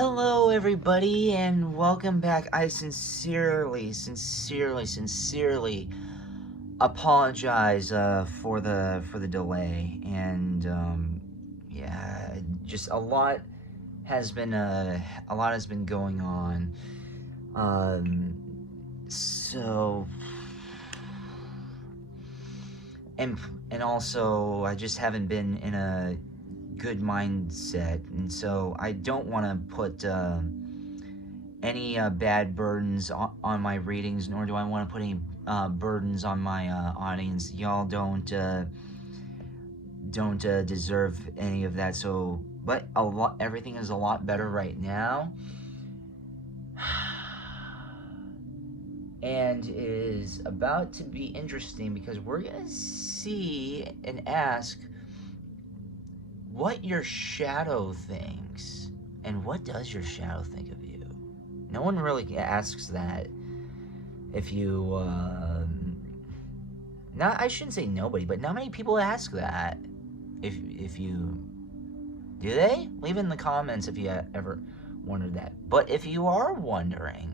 Hello everybody and welcome back. I sincerely apologize for the delay, and yeah, just a lot has been going on. So and also I just haven't been in a good mindset, and so I don't want to put any bad burdens on my readings, nor do I want to put any burdens on my audience. Y'all don't deserve any of that. So, but everything is a lot better right now, and is about to be interesting because we're gonna see and ask what your shadow thinks, and what does your shadow think of you. No one really asks that. If you, not, I shouldn't say nobody, but not many people ask that. If you, do they? Leave in the comments if you ever wondered that. But if you are wondering,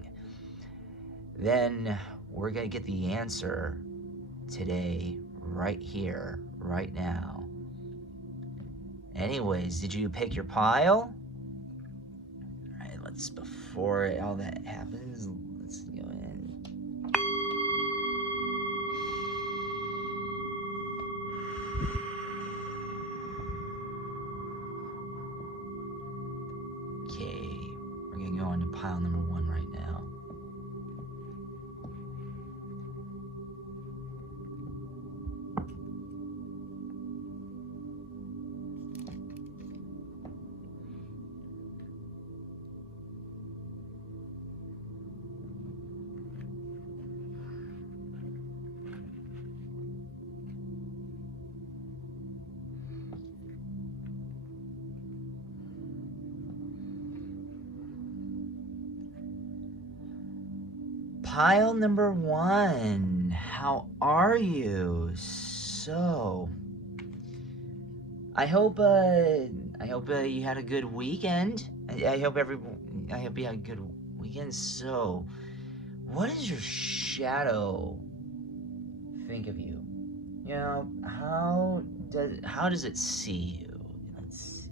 then we're gonna get the answer today, right here, right now. Anyways, did you pick your pile? Alright, before all that happens, let's go in. Okay, we're gonna go on to pile number 1 right now. Pile number 1, how are you? So, I hope you had a good weekend. I hope you had a good weekend. So, what does your shadow think of you? You know, how does it see you? Let's see.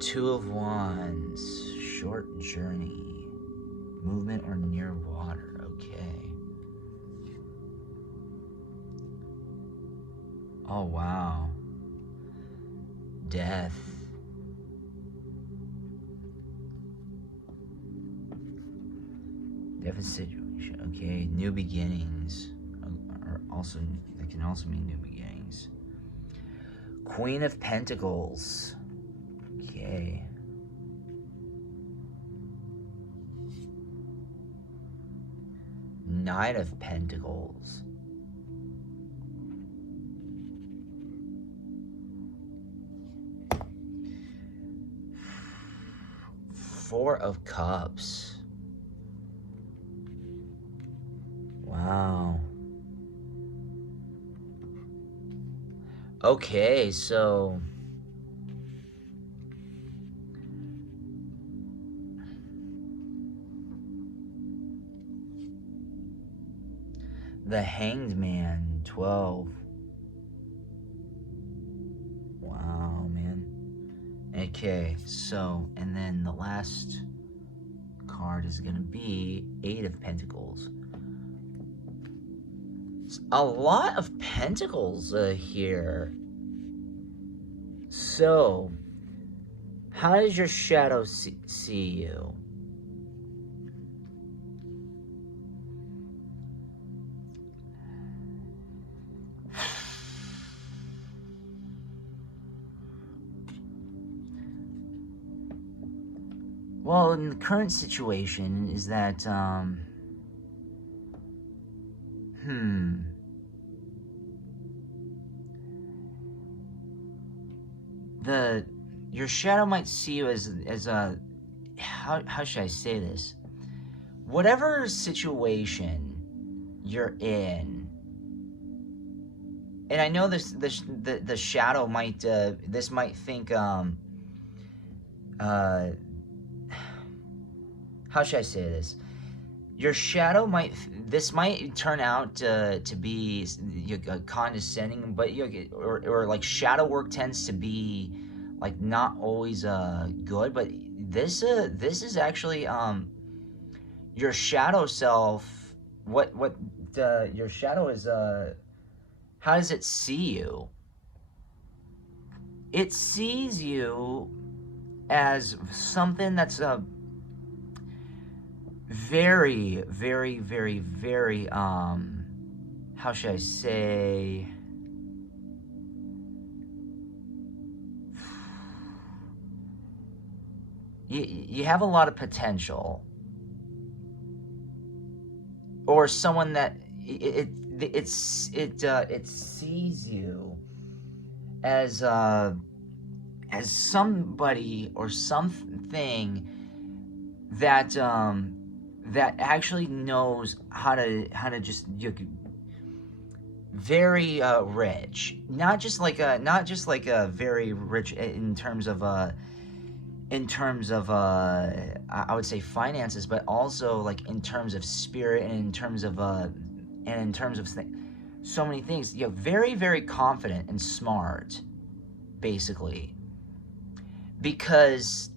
Two of Wands, short journey, movement or near water. Okay. Oh wow. Death. Death situation. Okay. New beginnings. That can also mean new beginnings. Queen of Pentacles. Okay. Knight of Pentacles. Four of Cups. Wow. Okay, so the Hanged Man, 12. Wow, man. Okay, so, and then the last card is gonna be 8 of Pentacles. A lot of Pentacles here. So, how does your shadow see you? Well, in the current situation is that, your shadow might see you as a, how should I say this? Whatever situation you're in, and I know the shadow might this might think how should I say this? Your shadow this might turn out to be condescending, but or like shadow work tends to be like not always good, but this is actually your shadow self. What your shadow is how does it see you? It sees you as something that's very, very, very, very, how should I say? You have a lot of potential, or someone that it sees you as somebody or something that that actually knows how to just very rich, not just like a very rich in terms of I would say finances, but also like in terms of spirit and in terms of so many things. Very, very confident and smart, basically, because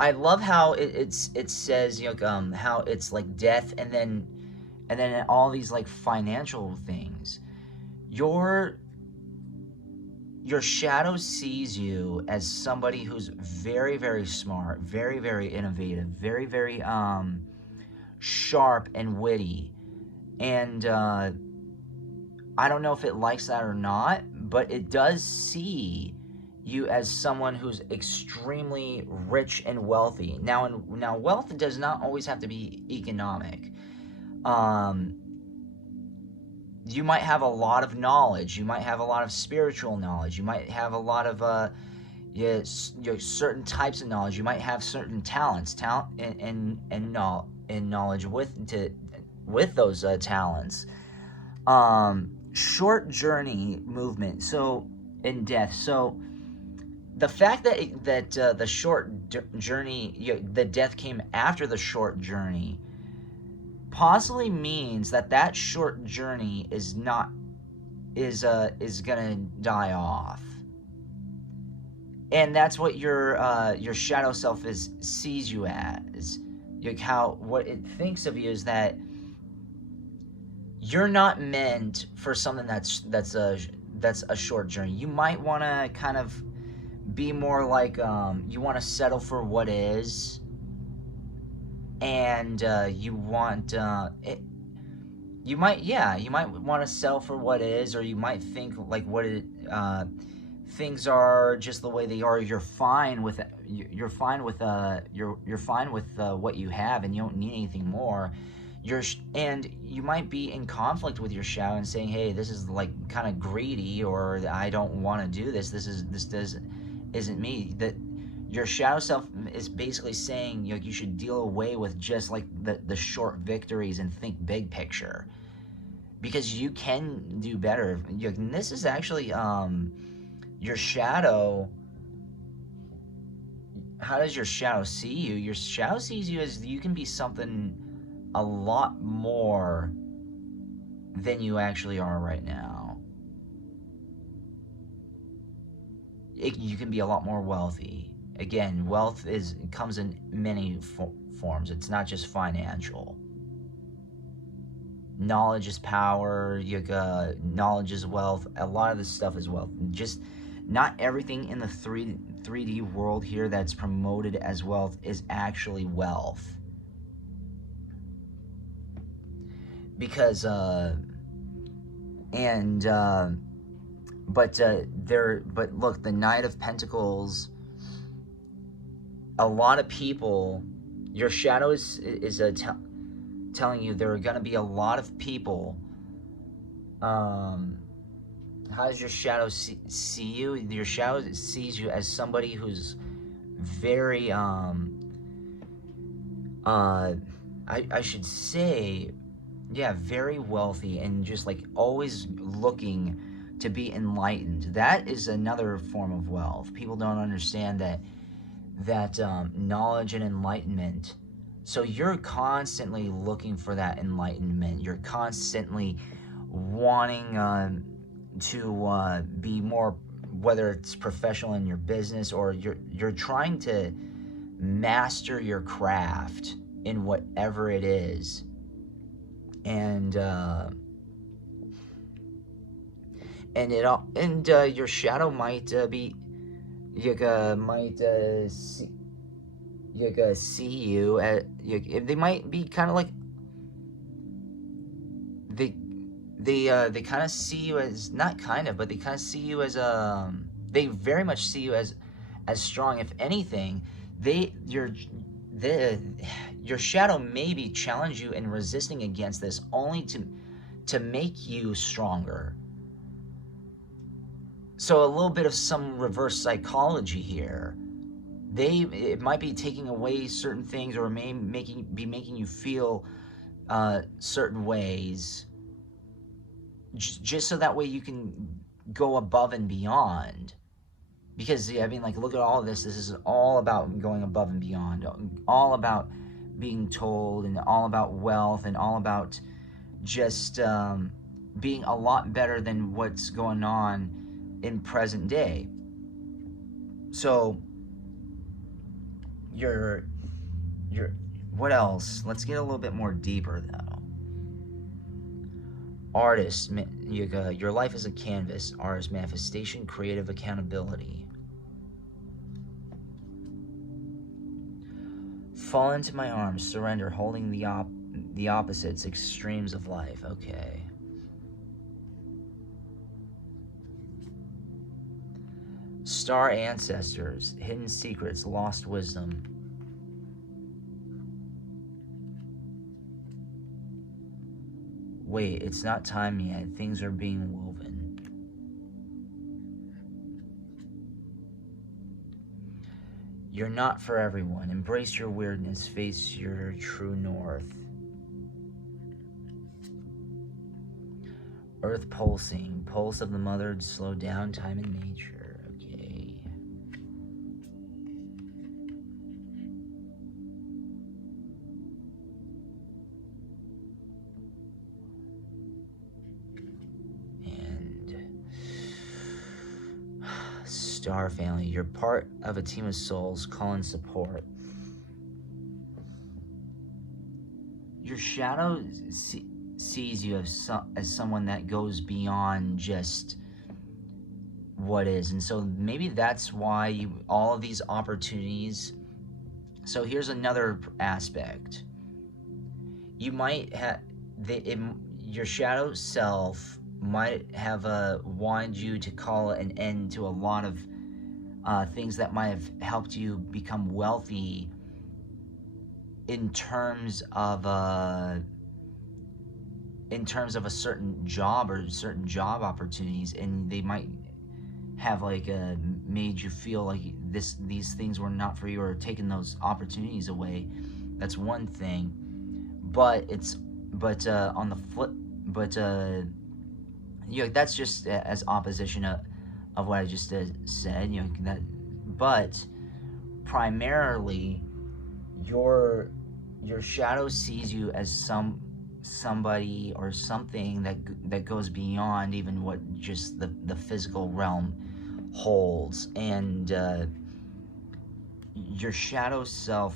I love how it says how it's like death and then all these like financial things. Your shadow sees you as somebody who's very, very smart, very, very innovative, very, very sharp and witty, and I don't know if it likes that or not, but it does see you as someone who's extremely rich and wealthy. Now wealth does not always have to be economic. You might have a lot of knowledge. You might have a lot of spiritual knowledge. You might have a lot of certain types of knowledge. You might have certain talent and knowledge with those talents. Short journey movement. So in death. So the fact that the short journey, the death came after the short journey, possibly means that short journey is gonna die off, and that's what your shadow self sees you as. What it thinks of you is that you're not meant for something that's a short journey. You might want to kind of be more like you want to settle for what is, and you want you might want to settle for what is, or you might think like what it things are just the way they are. You're fine with what you have, and you don't need anything more. And you might be in conflict with your shadow and saying, hey, this is like kind of greedy, or I don't want to do this. This isn't me. That your shadow self is basically saying you should deal away with just like the short victories and think big picture, because you can do better. And this is actually your shadow. How does your shadow see you? Your shadow sees you as you can be something a lot more than you actually are right now. You can be a lot more wealthy. Again, wealth comes in many forms. It's not just financial. Knowledge is power. Knowledge is wealth. A lot of this stuff is wealth. Just not everything in the 3D world here that's promoted as wealth is actually wealth. Because but look, the Knight of Pentacles, a lot of people, your shadow is telling you there are going to be a lot of people how does your shadow see you? Your shadow sees you as somebody who's very I should say, yeah, very wealthy and just like always looking to be enlightened. That is another form of wealth. People don't understand that knowledge and enlightenment. So you're constantly looking for that enlightenment. You're constantly wanting to be more, whether it's professional in your business or you're trying to master your craft in whatever it is. And your shadow might be might see you at they might be kind of like they they kind of see you as, not kind of, but they kind of see you as they very much see you as strong. If anything, they the your shadow maybe challenge you in resisting against this only to make you stronger. So a little bit of some reverse psychology here. It might be taking away certain things, or may making you feel certain ways, just so that way you can go above and beyond. Because I mean, like, look at all of this. This is all about going above and beyond, all about being told, and all about wealth, and all about just being a lot better than what's going on in present day. So you're what else? Let's get a little bit more deeper though. Artist, your life is a canvas. Artist, manifestation, creative accountability. Fall into my arms, surrender, holding the opposites, extremes of life. Okay. Star ancestors, hidden secrets, lost wisdom. Wait, it's not time yet. Things are being woven. You're not for everyone. Embrace your weirdness. Face your true north. Earth pulsing. Pulse of the mother. Slow down time in nature. Okay. Star family, you're part of a team of souls. Call in support. Your shadow sees you as someone that goes beyond just what is, and so maybe that's why all of these opportunities. So here's another aspect. You might have your shadow self might have wanted you to call an end to a lot of things that might have helped you become wealthy in terms of a certain job or certain job opportunities, and they might have like made you feel like these things were not for you, or taken those opportunities away. That's one thing, but on the flip, that's just as opposition of what I just said. But primarily, your shadow sees you as somebody or something that goes beyond even what just the physical realm holds, and your shadow self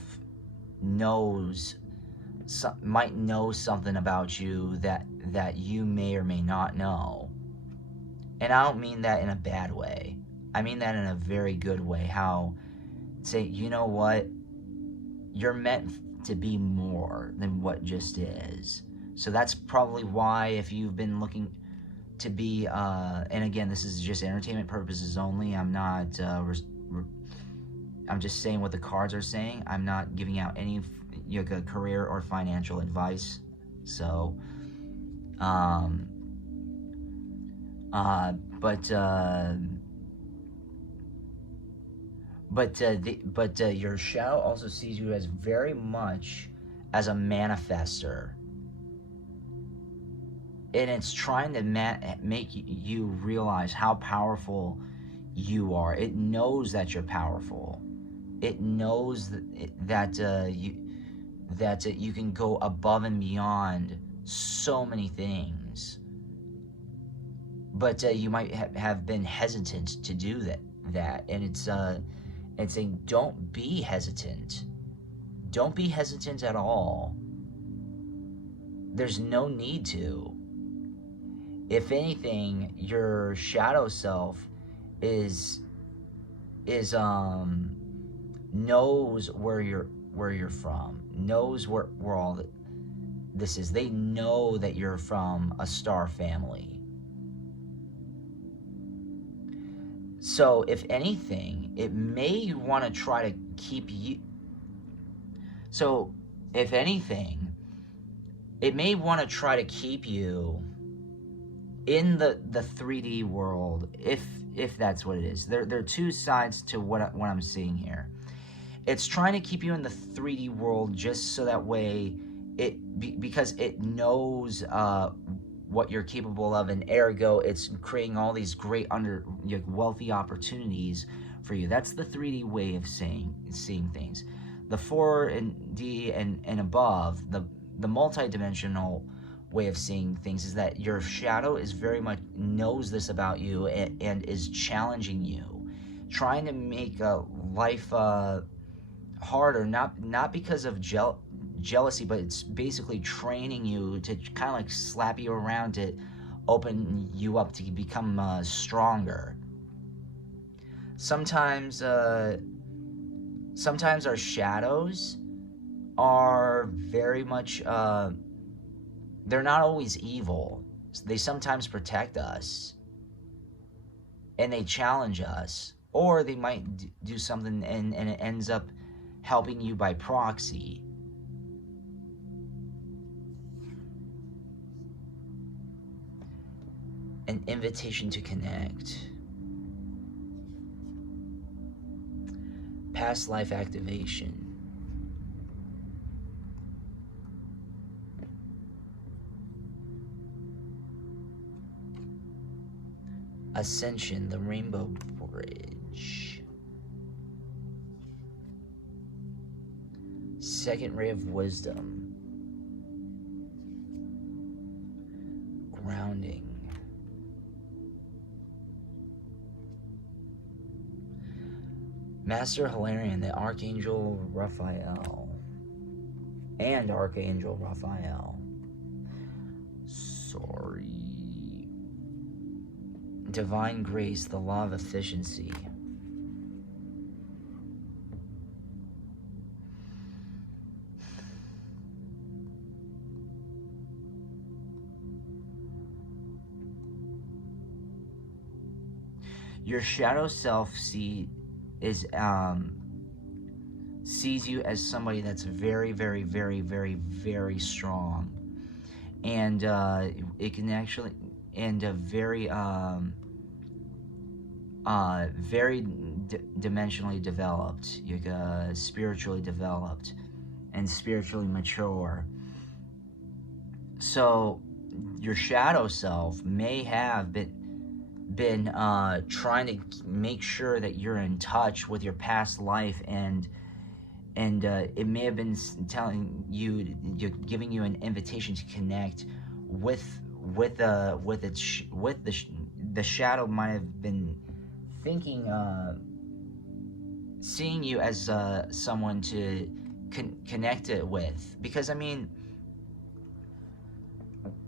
might know something about you that you may or may not know. And I don't mean that in a bad way. I mean that in a very good way. How, say, you know what? You're meant to be more than what just is. So that's probably why, if you've been looking to be, and again, this is just entertainment purposes only. I'm not, I'm just saying what the cards are saying. I'm not giving out any career or financial advice. So, uh, but your shadow also sees you as very much as a manifester, and it's trying to make you realize how powerful you are. It knows that you're powerful. It knows that you can go above and beyond so many things, but you might have been hesitant to do that, and it's saying, don't be hesitant. Don't be hesitant at all. There's no need to. If anything, your shadow self is knows where you're from, knows where all this is. They know that you're from a star family. So if anything, it may want to try to keep you. So if anything, it may want to try to keep you in the 3D world, if that's what it is. There are two sides to what I'm seeing here. It's trying to keep you in the 3D world just so that way because it knows what you're capable of, and ergo it's creating all these great wealthy opportunities for you. That's the 3D way of seeing things. The 4D and above, the multi-dimensional way of seeing things, is that your shadow is very much knows this about you and is challenging you, trying to make life harder, not because of jealousy, but it's basically training you to kind of like slap you around to open you up to become stronger. Sometimes our shadows are very much they're not always evil. They sometimes protect us, and they challenge us, or they might do something and it ends up helping you by proxy. An invitation to connect. Past life activation. Ascension, the Rainbow Bridge. Second ray of wisdom. Grounding. Master Hilarion, the Archangel Raphael. And Archangel Raphael. Sorry. Divine Grace, the Law of Efficiency. Your shadow self sees you as somebody that's very, very, very, very, very strong, and it can actually, and very dimensionally developed, spiritually developed, and spiritually mature. So your shadow self may have been trying to make sure that you're in touch with your past life, and it may have been telling you, giving you an invitation to connect with the shadow. Might have been thinking, seeing you as someone to connect it with, because I mean,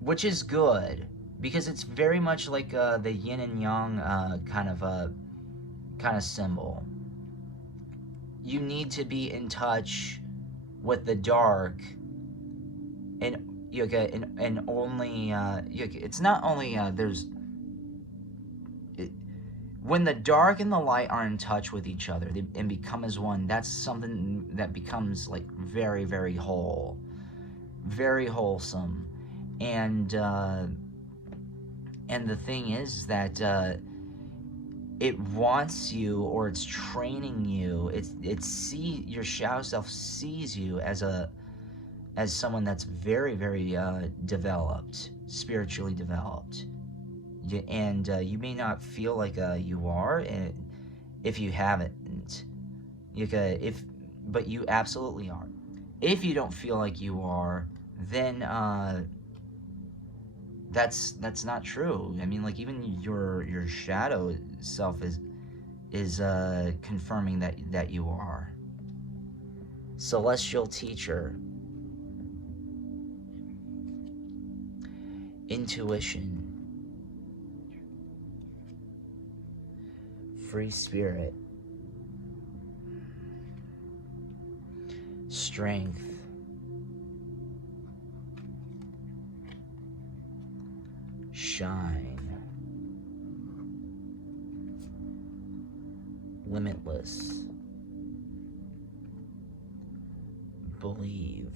which is good, because it's very much like the yin and yang kind of symbol. You need to be in touch with the dark, and only it's not only there's when the dark and the light are in touch with each other and become as one. That's something that becomes like very, very whole, very wholesome, and And the thing is that it wants you, or it's training you. Your shadow self sees you as someone that's very, very developed, spiritually developed. And you may not feel like you are, if you haven't. But you absolutely are. If you don't feel like you are, then that's not true. I mean, like, even your shadow self is confirming that you are. Celestial teacher, intuition, free spirit, strength, shine, limitless, believe.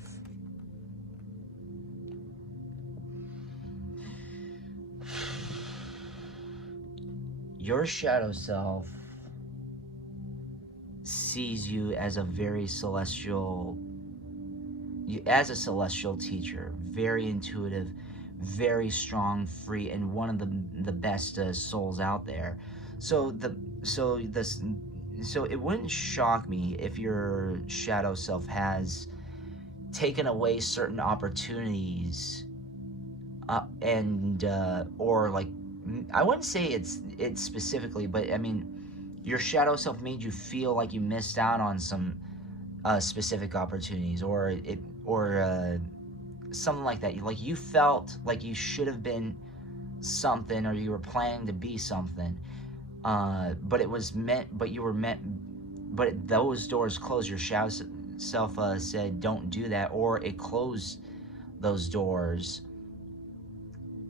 Your shadow self sees you as a celestial teacher, very intuitive, very strong, free, and one of the best souls out there. So so it wouldn't shock me if your shadow self has taken away certain opportunities, and or like, I wouldn't say it's specifically, but I mean, your shadow self made you feel like you missed out on some specific opportunities, or something like that. Like, you felt like you should have been something, or you were planning to be something, but it was meant, but you were meant, but those doors closed. Your shadow self said, "Don't do that," or it closed those doors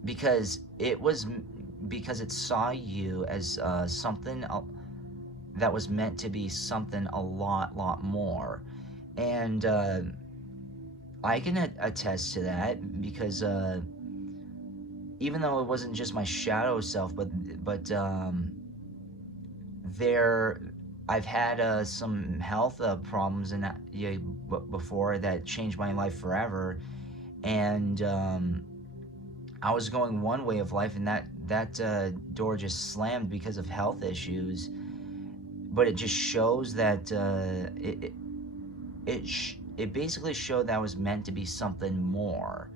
because it saw you as something that was meant to be something a lot more. And I can attest to that, because even though it wasn't just my shadow self, but there I've had some health problems, and before, that changed my life forever. And I was going one way of life, and that door just slammed because of health issues. But it just shows that it basically showed that I was meant to be something more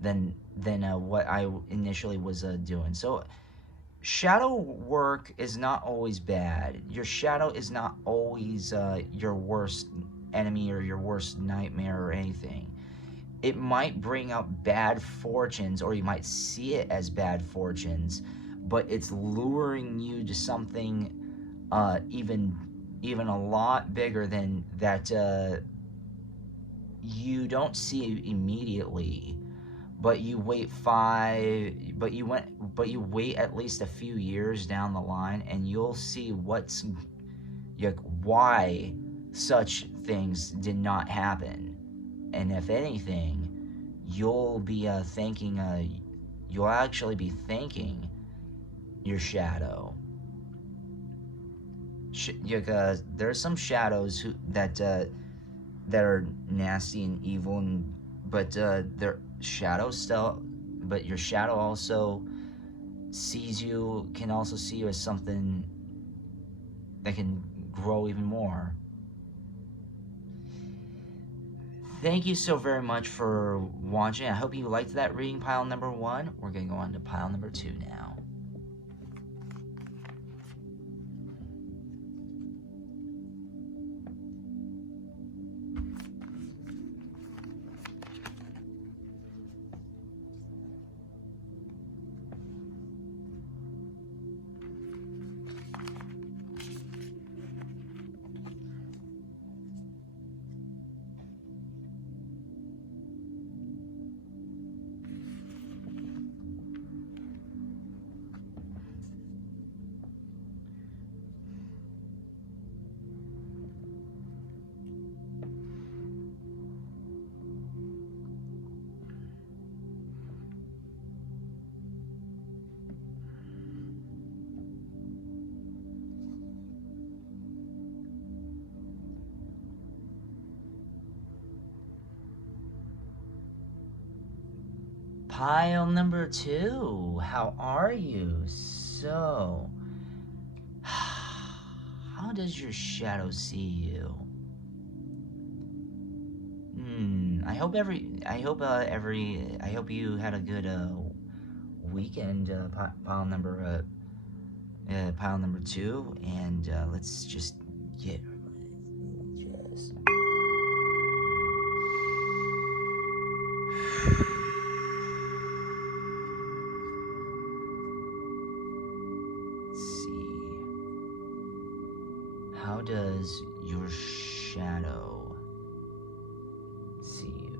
than what I initially was doing. So shadow work is not always bad. Your shadow is not always your worst enemy or your worst nightmare or anything. It might bring out bad fortunes, or you might see it as bad fortunes, but it's luring you to something even a lot bigger than that. You don't see immediately, but you wait at least a few years down the line, and you'll see why such things did not happen. And if anything, you'll actually be thanking your shadow. There's some shadows that are nasty and evil, but their shadow still, but your shadow also can also see you as something that can grow even more. Thank you so very much for watching. I hope you liked that reading, pile number 1. We're going to go on to pile number 2 now. Pile number 2, how are you? So, how does your shadow see you? I hope you had a good weekend. Pile number 2, and let's just get just. Let's see. How does your shadow see you?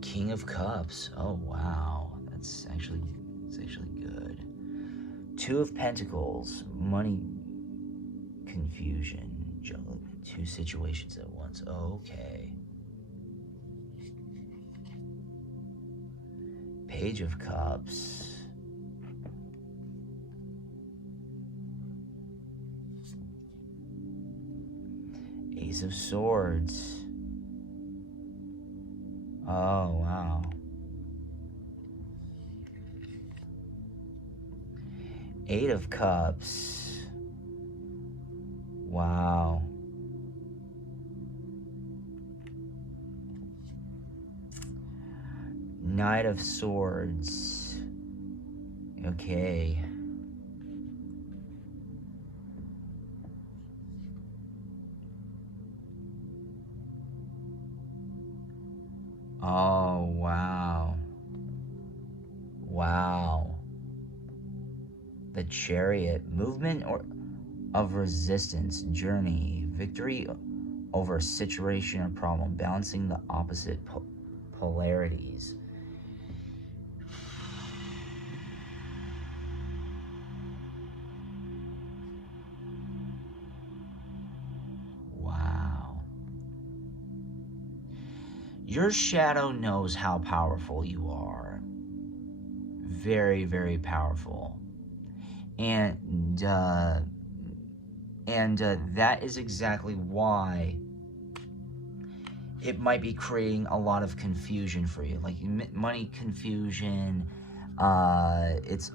King of Cups. Oh wow, it's actually good. Two of Pentacles. Money confusion. Juggling 2 situations at once. Okay. Page of Cups. Ace of Swords. Oh, wow. Eight of Cups. Wow. Knight of Swords. Okay. Oh, wow. Wow. The Chariot. Movement or of resistance. Journey. Victory over a situation or problem. Balancing the opposite polarities. Wow. Your shadow knows how powerful you are. Very, very powerful. And that is exactly why it might be creating a lot of confusion for you, like money confusion. It's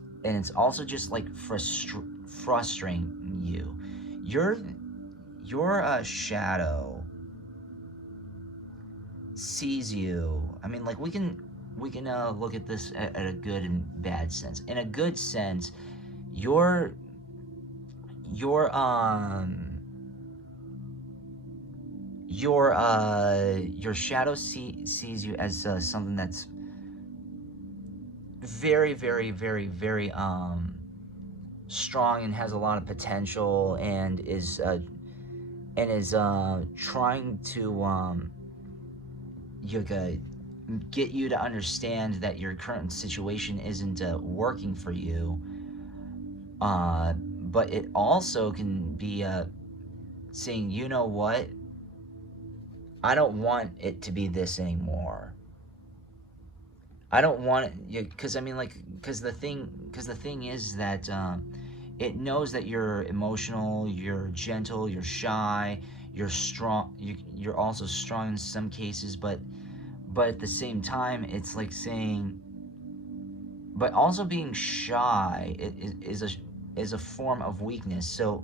also just like frustrating you. Your shadow sees you. I mean, like we can look at this at a good and bad sense. In a good sense, your shadow sees you as something that's very, very, very, very strong and has a lot of potential, and is trying to get you to understand that your current situation isn't working for you. But it also can be saying, you know what? I don't want it to be this anymore. I don't want it, because I mean, like, because the thing is that it knows that you're emotional, you're gentle, you're shy, you're strong. You're also strong in some cases, but at the same time, it's like saying, but also being shy is a form of weakness. So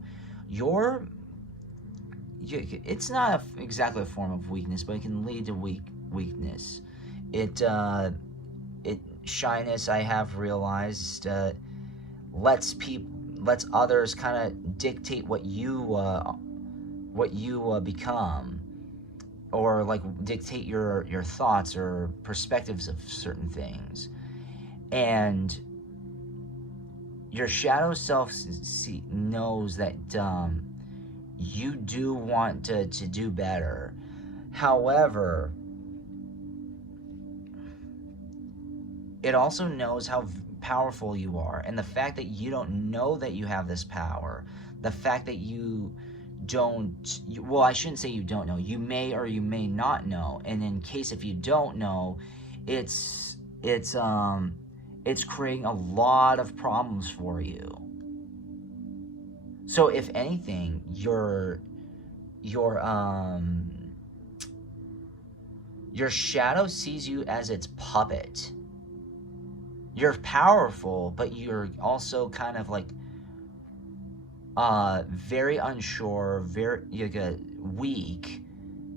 it's not exactly a form of weakness, but it can lead to weakness. Shyness, I have realized, lets others kind of dictate what you become, or like dictate your thoughts or perspectives of certain things. And your shadow self knows that you do want to do better. However, it also knows how powerful you are, and the fact that you don't know that you have this power, the fact that you don't, well, I shouldn't say you don't know, you may or you may not know, and in case if you don't know, it's creating a lot of problems for you. So if anything, your your shadow sees you as its puppet. You're powerful, but you're also kind of like very unsure, very weak,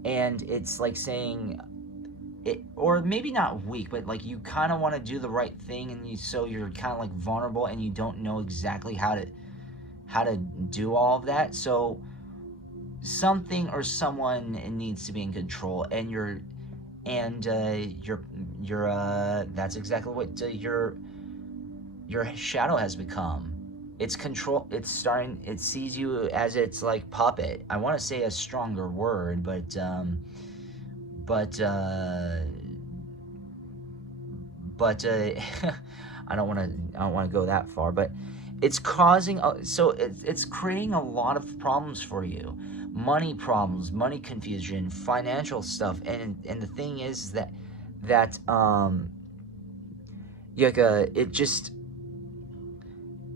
and it's like saying it, or maybe not weak, but like you kind of want to do the right thing, and so you're kind of like vulnerable, and you don't know exactly how to do all of that. So something or someone needs to be in control, and that's exactly what your shadow has become. It's control. It's starting. It sees you as its like puppet. I want to say a stronger word, but but I don't want to go that far. But it's causing it's creating a lot of problems for you, money problems, money confusion, financial stuff, and the thing is that it just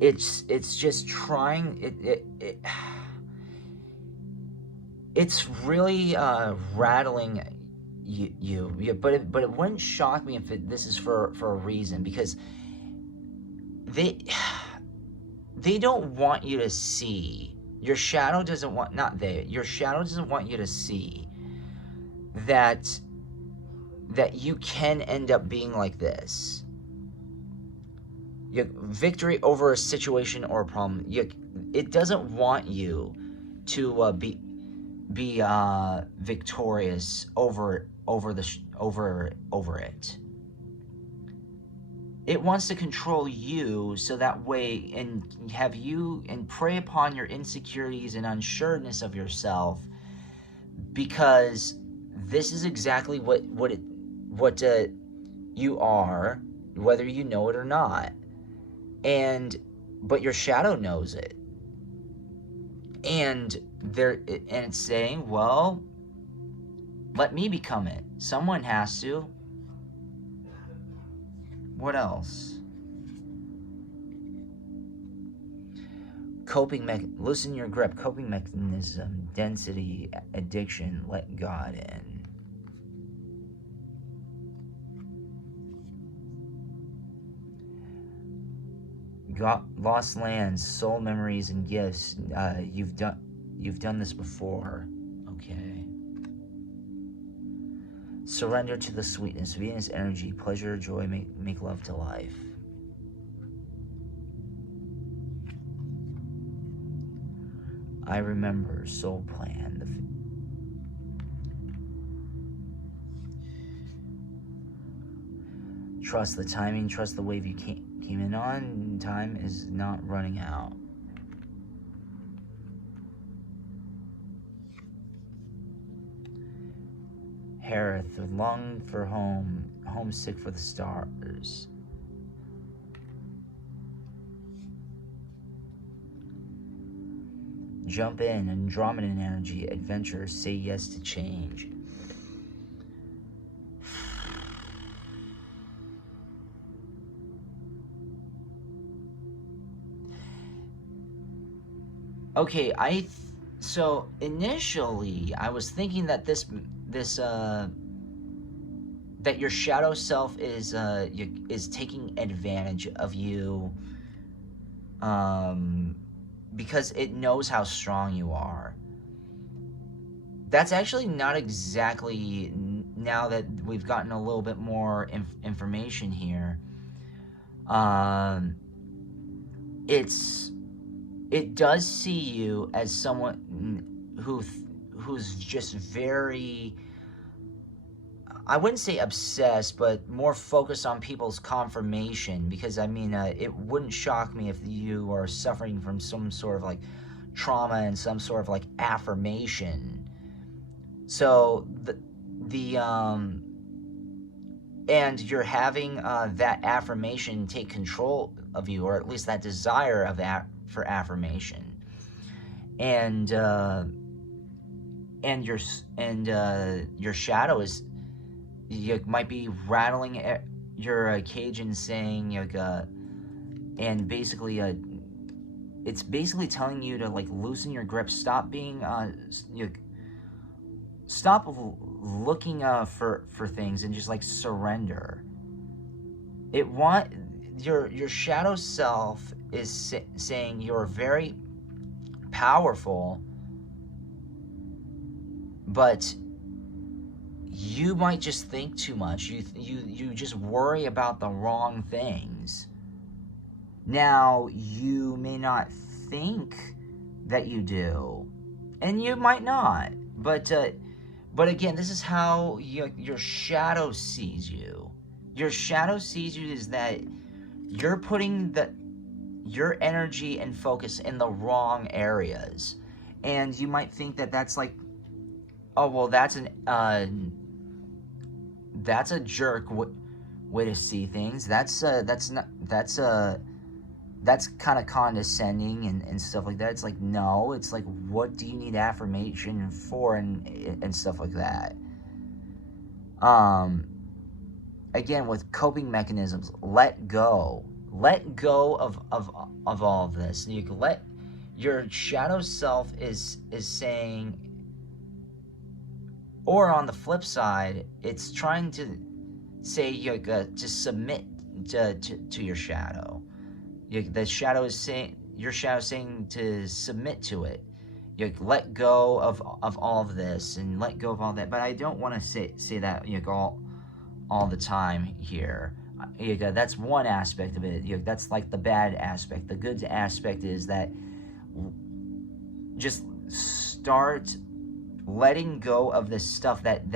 it's just trying it's really rattling you, but it wouldn't shock me if this is for a reason, because they they don't want you to see. Your shadow doesn't want, not they, your shadow doesn't want you to see that you can end up being like this. Victory over a situation or a problem. It doesn't want you to be victorious over it. It wants to control you, so that way, and have you, and prey upon your insecurities and unsureness of yourself, because this is exactly what you are, whether you know it or not. But your shadow knows it, and it's saying, well, let me become it. Someone has to. What else? Loosen your grip. Coping mechanism, density, addiction, let God in. Lost lands, soul memories, and gifts. You've done this before. Okay. Surrender to the sweetness, Venus energy, pleasure, joy, make love to life. I remember, soul plan. Trust the timing, trust the wave you came in on. Time is not running out. Harith, long for home, homesick for the stars. Jump in, Andromedan energy, adventure, say yes to change. Okay, so initially I was thinking that that your shadow self is taking advantage of you, because it knows how strong you are. That's actually not exactly, now that we've gotten a little bit more information here. It does see you as someone who's just very, I wouldn't say obsessed, but more focused on people's confirmation, because I mean, it wouldn't shock me if you are suffering from some sort of like trauma and some sort of like affirmation. So and you're having that affirmation take control of you, or at least that desire of for affirmation, and your shadow is, you might be rattling your cage and saying, and basically it's basically telling you to like loosen your grip, stop being stop looking for things and just like surrender. Your shadow self is saying you're very powerful, but you might just think too much. You just worry about the wrong things. Now, you may not think that you do, and you might not, but again, this is how your shadow sees you. Your shadow sees you is that you're putting your energy and focus in the wrong areas, and you might think that that's like, oh well, that's a jerk way to see things. That's kind of condescending and stuff like that. It's like, no, it's like, what do you need affirmation for, and stuff like that. Again, with coping mechanisms, let go of all of this. You can let your shadow self is saying, or on the flip side, it's trying to say to submit to your shadow. The shadow is saying, your shadow is saying to submit to it. Let go of all of this and let go of all that. But I don't want to say that all the time here. That's one aspect of it. That's like the bad aspect. The good aspect is that just start letting go of the stuff that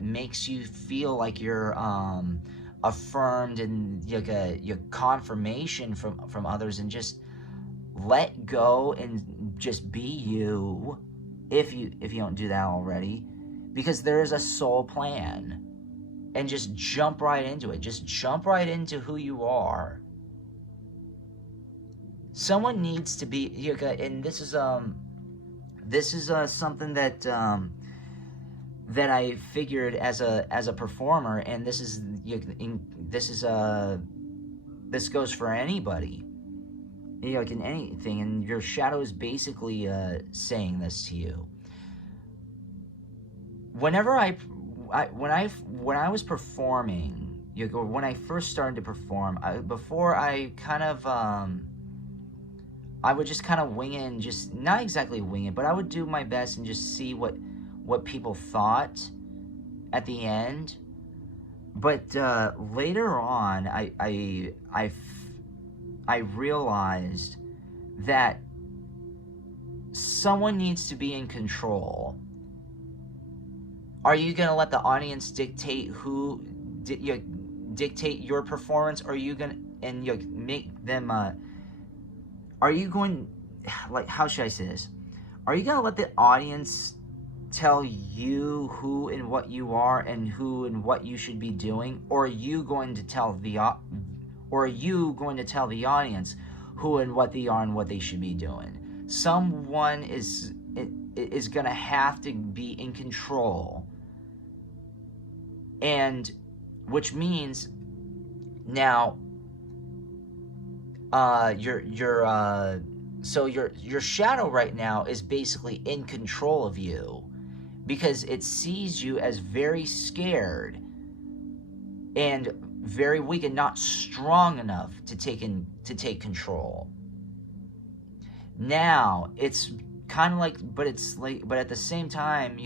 makes you feel like you're affirmed and your confirmation from others, and just let go and just be you if you don't do that already, because there is a soul plan, and just jump right into it. Just jump right into who you are. Someone needs to be, and this is something that I figured as a performer, and this goes for anybody, in anything, and your shadow is basically saying this to you. Whenever when I was performing, when I first started to perform, before I kind of I would just kind of wing it, and just not exactly wing it, but I would do my best and just see what people thought at the end. But later on, I realized that someone needs to be in control. Are you gonna let the audience dictate dictate your performance, or are you gonna make them? Are you going, like, how should I say this? Are you gonna let the audience tell you who and what you are and who and what you should be doing, or are you going to tell the audience who and what they are and what they should be doing? Someone is gonna have to be in control, and which means now so your shadow right now is basically in control of you, because it sees you as very scared and very weak and not strong enough to take control. Now it's kind of like, but at the same time,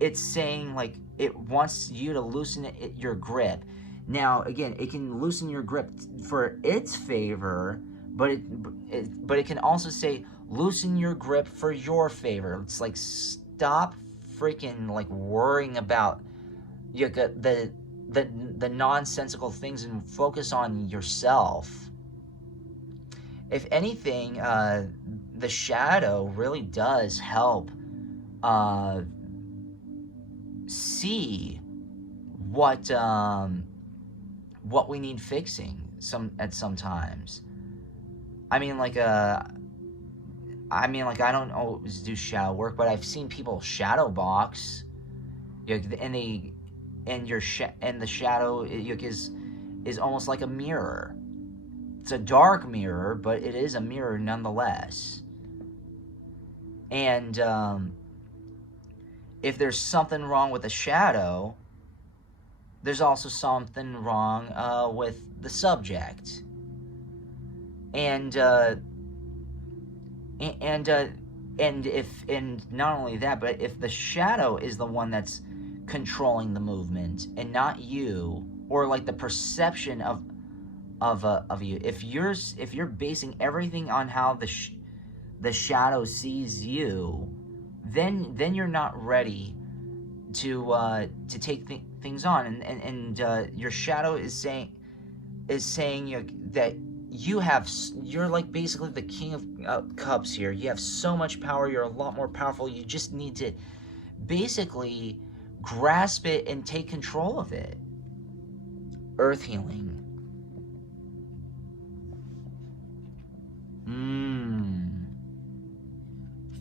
it's saying, like, it wants you to loosen your grip. Now again, it can loosen your grip for its favor, but it can also say loosen your grip for your favor. It's like, stop freaking like worrying about the nonsensical things and focus on yourself. If anything, the shadow really does help see what we need fixing sometimes. I mean, like I don't always do shadow work, but I've seen people shadow box, and the shadow is almost like a mirror. It's a dark mirror, but it is a mirror nonetheless. And if there's something wrong with the shadow, there's also something wrong with the subject. And not only that, but if the shadow is the one that's controlling the movement and not you, or like the perception of you, if you're basing everything on how the shadow sees you, then you're not ready to take things on, and your shadow is saying that you're like basically the king of cups here. You have so much power. You're a lot more powerful. You just need to basically grasp it and take control of it. Earth healing.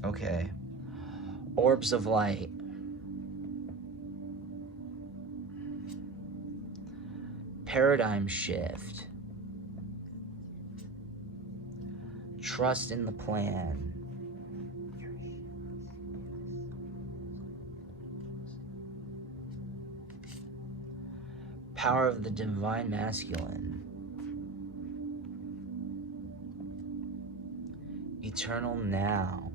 Okay. Orbs of light. Paradigm shift. Trust in the plan. Power of the divine masculine. Eternal now.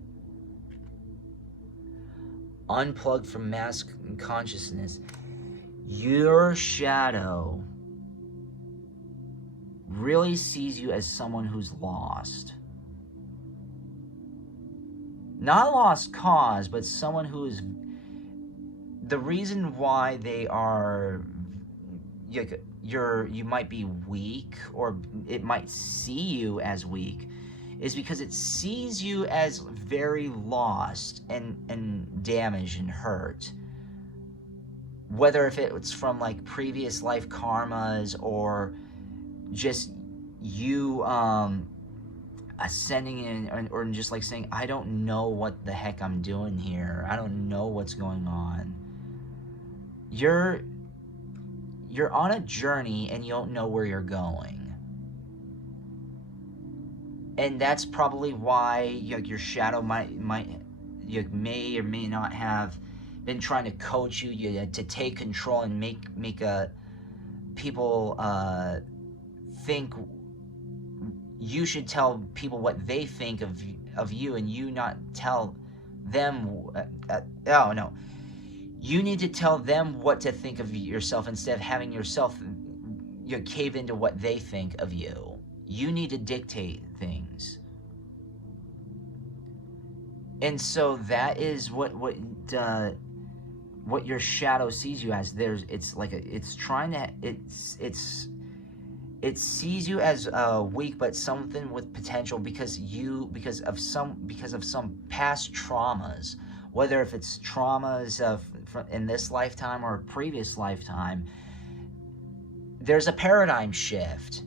Unplugged from mass consciousness. Your shadow really sees you as someone who's lost. Not lost cause, but someone who is... The reason why they are... you might be weak, or it might see you as weak, is because it sees you as very lost and damaged and hurt. Whether if it's from like previous life karmas, or just you ascending in, or just like saying, I don't know what the heck I'm doing here. I don't know what's going on. You're on a journey and you don't know where you're going. And that's probably why your shadow may or may not have been trying to coach you to take control and make people think you should tell people what they think of you, and you not tell them. Oh no, you need to tell them what to think of yourself instead of having yourself cave into what they think of you. You need to dictate things. And so that is what your shadow sees you as. It sees you as weak, but something with potential, because of some past traumas, whether if it's traumas in this lifetime or a previous lifetime. There's a paradigm shift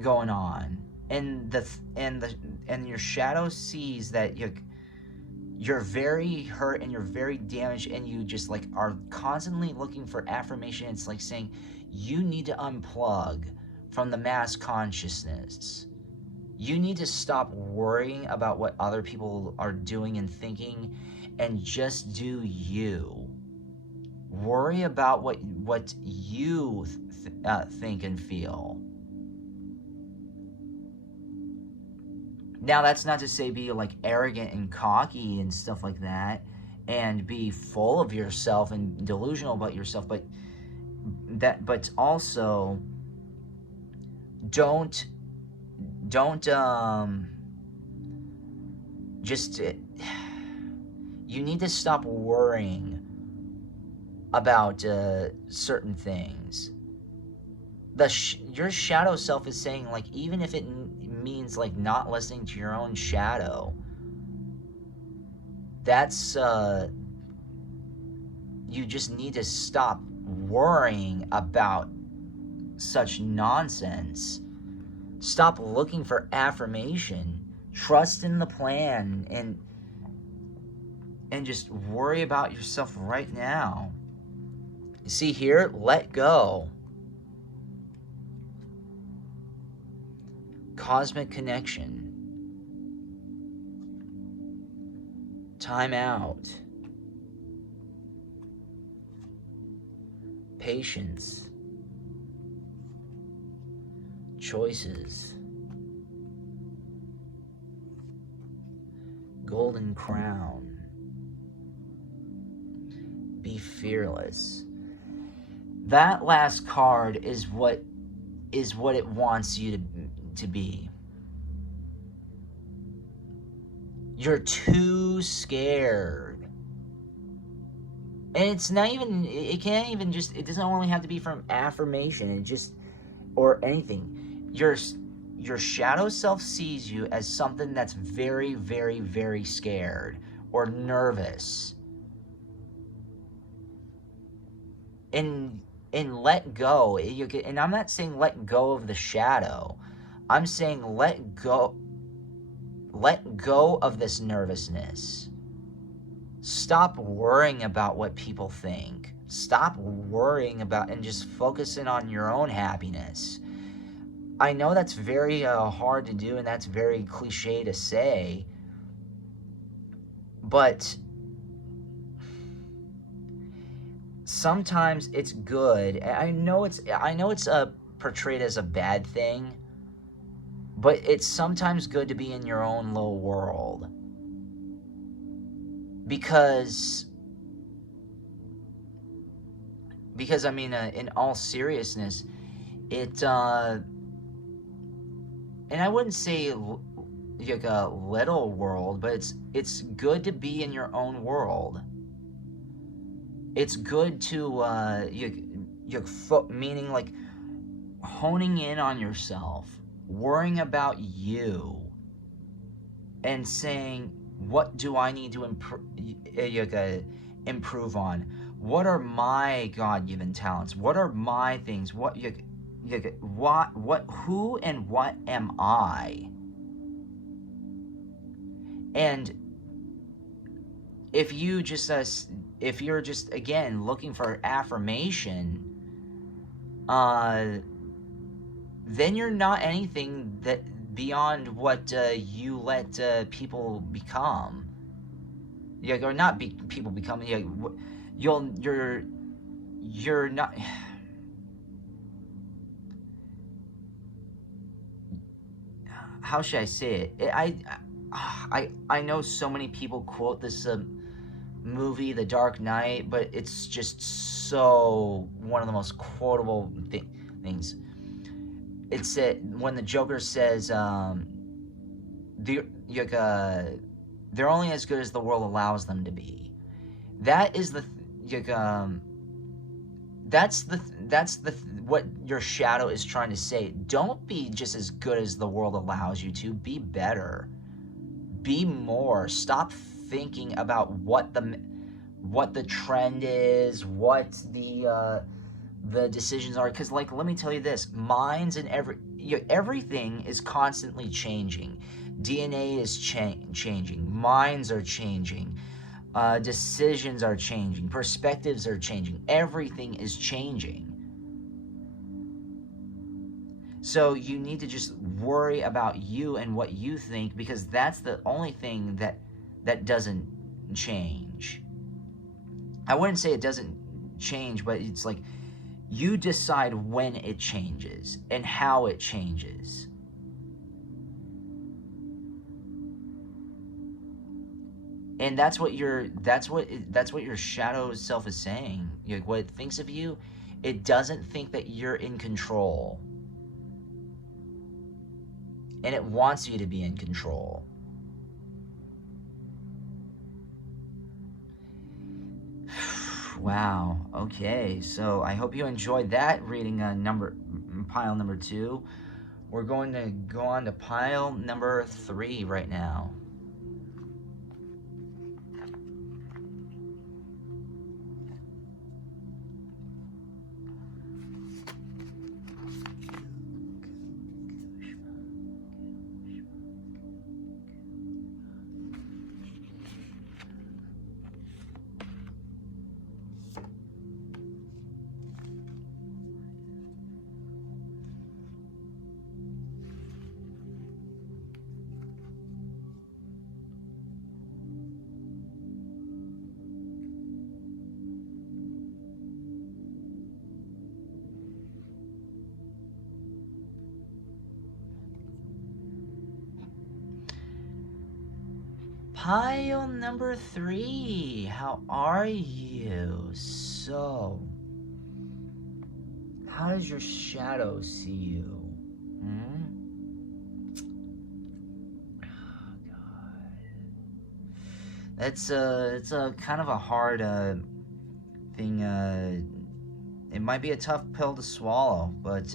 going on, and your shadow sees that you're very hurt and you're very damaged, and you just like are constantly looking for affirmation. It's like saying you need to unplug from the mass consciousness. You need to stop worrying about what other people are doing and thinking, and just do you. Worry about what you think and feel. Now, that's not to say be like arrogant and cocky and stuff like that, and be full of yourself and delusional about yourself, but also don't you need to stop worrying about certain things. Your shadow self is saying, like, even if it means like not listening to your own shadow, that's you just need to stop worrying about such nonsense. Stop looking for affirmation. Trust in the plan, and just worry about yourself right now. You see here, let go. Cosmic connection. time out, patience, choices, golden crown, be fearless. That last card is what it wants you to be. You're too scared. And it's not even, it can't even just, it doesn't only have to be from affirmation, it just, or anything. Your shadow self sees you as something that's very, very, very scared or nervous. And let go. And I'm not saying let go of the shadow. I'm saying let go of this nervousness. Stop worrying about what people think. Stop worrying about and just focusing on your own happiness. I know that's very hard to do, and that's very cliche to say, but sometimes it's good. I know it's portrayed as a bad thing, but it's sometimes good to be in your own little world. Because I mean, in all seriousness, it and I wouldn't say like a little world, but it's good to be in your own world. It's good to meaning like honing in on yourself, worrying about you, and saying, what do I need to improve on? What are my God-given talents? What are my things? Who and what am I? And if you're just again looking for affirmation, then you're not anything that beyond what you let people become. Or not people become. You're not. How should I say it? I know so many people quote this movie, The Dark Knight, but it's just so one of the most quotable things. It's when the Joker says, they're only as good as the world allows them to be. That is what your shadow is trying to say. Don't be just as good as the world allows you to. Be better. Be more. Stop thinking about what the trend is, what the decisions are. Because, like, let me tell you this: minds and everything is constantly changing. DNA is changing. Minds are changing. Decisions are changing. Perspectives are changing. Everything is changing. So you need to just worry about you and what you think, because that's the only thing that doesn't change. I wouldn't say it doesn't change, but it's like you decide when it changes and how it changes. And that's what your shadow self is saying. Like, what it thinks of you, it doesn't think that you're in control. And it wants you to be in control. Wow. Okay. So I hope you enjoyed that reading pile number 2. We're going to go on to pile number 3 right now. Pile number 3, how are you? So, how does your shadow see you? Oh, God. It's a kind of a hard thing. It might be a tough pill to swallow, but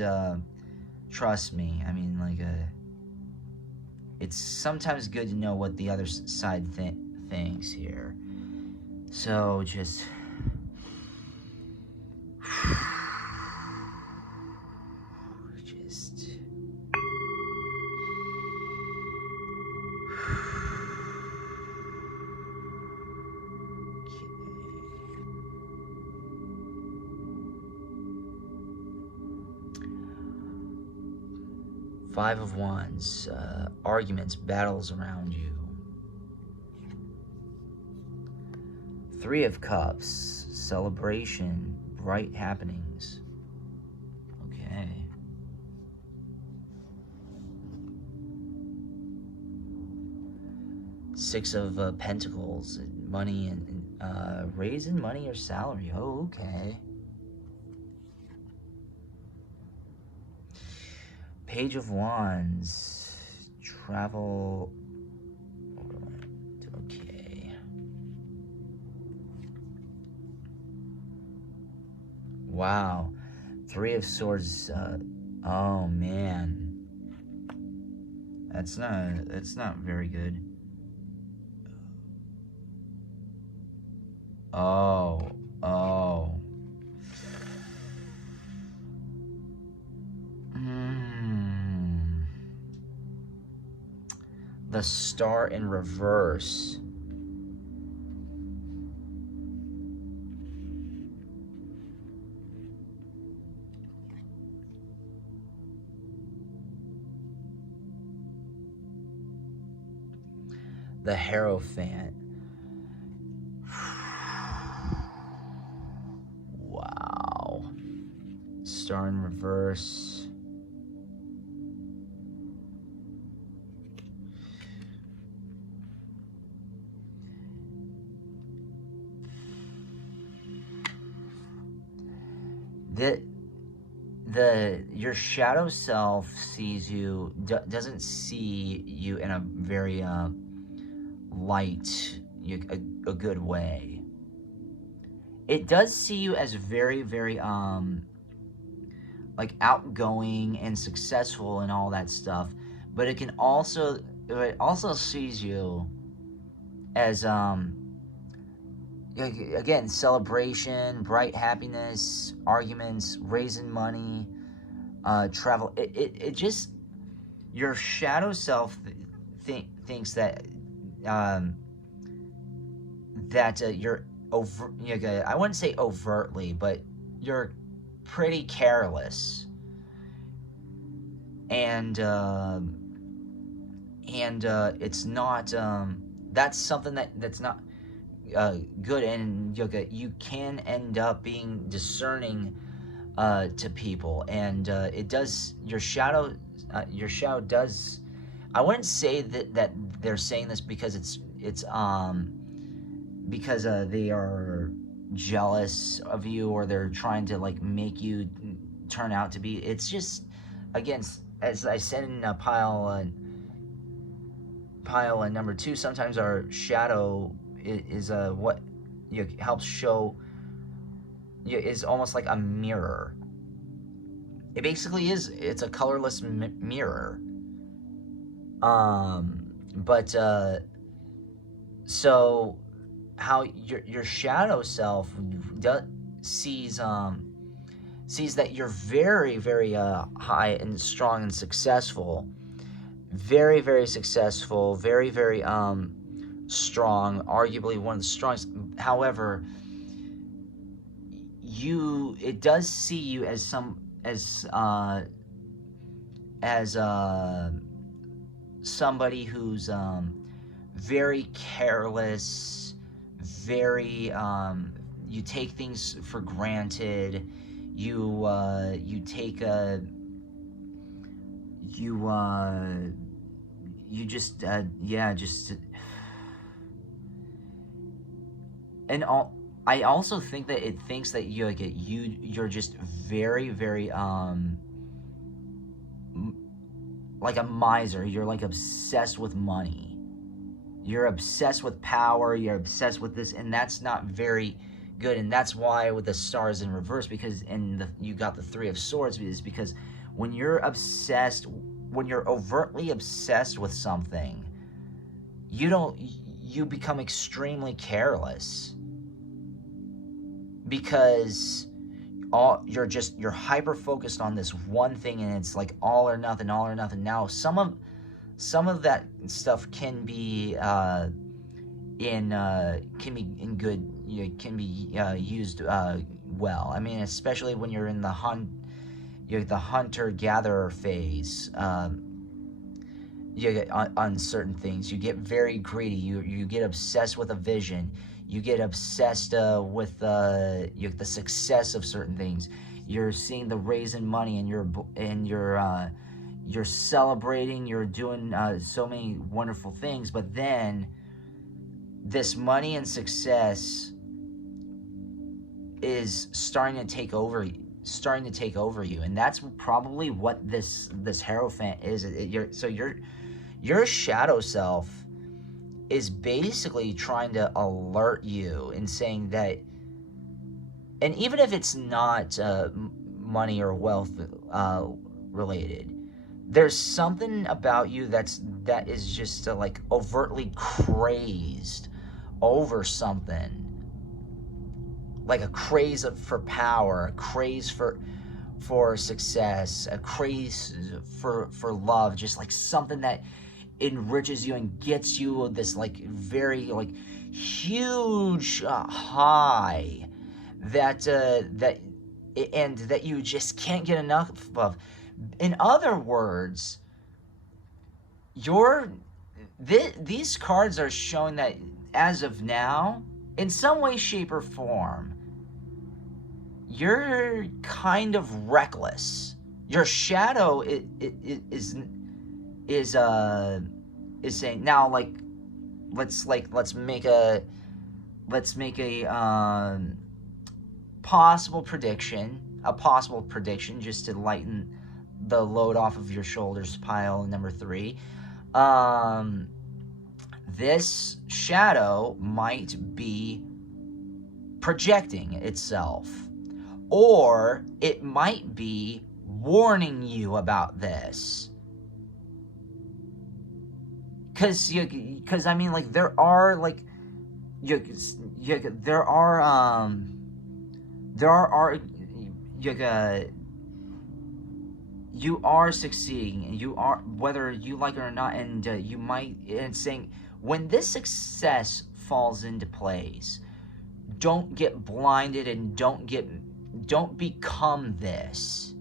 trust me. I mean, like, it's sometimes good to know what the other side thinks here. So just just 5 of Wands, arguments, battles around you. 3 of Cups, celebration, bright happenings. Okay. 6 of Pentacles, money and raising money or salary. Oh, okay. Page of Wands, travel. Okay. Wow. 3 of Swords. Oh man, that's not very good. Oh. The Star in reverse. The Hierophant. Wow. Star in reverse. Your shadow self sees you, doesn't see you in a very light, a good way. It does see you as very, very like outgoing and successful and all that stuff, but it also sees you as again, celebration, bright happiness, arguments, raising money, travel. It just, your shadow self thinks that you're over. I wouldn't say overtly, but you're pretty careless, and it's not. That's something that's not good, and you can end up being discerning to people, and it does. Your shadow does. I wouldn't say that they're saying this because it's because they are jealous of you, or they're trying to like make you turn out to be. It's just, again, as I said in pile number 2, sometimes our shadow is what helps show, is almost like a mirror. It basically is. It's a colorless mirror. But so how your shadow self sees that you're very, very high and strong and successful, very, very successful, very, very strong, arguably one of the strongest. However, it does see you as somebody who's very careless, very you take things for granted. You take you just and all. I also think that it thinks that you're just very, very like a miser. You're like obsessed with money. You're obsessed with power. You're obsessed with this, and that's not very good. And that's why with the stars in reverse, because you got the Three of Swords, is because when you're obsessed, when you're overtly obsessed with something, you become extremely careless, because you're hyper focused on this one thing, and it's like all or nothing, all or nothing. Now some of that stuff can be in good, can be used well. I mean, especially when you're in the hunter-gatherer phase. You get on certain things. You get very greedy. You get obsessed with a vision. You get obsessed with the success of certain things. You're seeing the raise in money, and you're celebrating. You're doing so many wonderful things, but then this money and success is starting to take over you, and that's probably what this Hierophant is. Your shadow self is basically trying to alert you and saying that, and even if it's not money or wealth related, there's something about you that is just like overtly crazed over something, like a craze for power, a craze for success, a craze for love, just like something that enriches you and gets you this like very like huge high that and that you just can't get enough of. In other words, these cards are showing that as of now, in some way, shape, or form, you're kind of reckless. Your shadow is saying now, like, let's make a possible prediction, just to lighten the load off of your shoulders, pile number 3. This shadow might be projecting itself, or it might be warning you about this. Because I mean, like, there are like you are succeeding, you are, whether you like it or not, and you might, and saying when this success falls into place, don't get blinded and don't become this.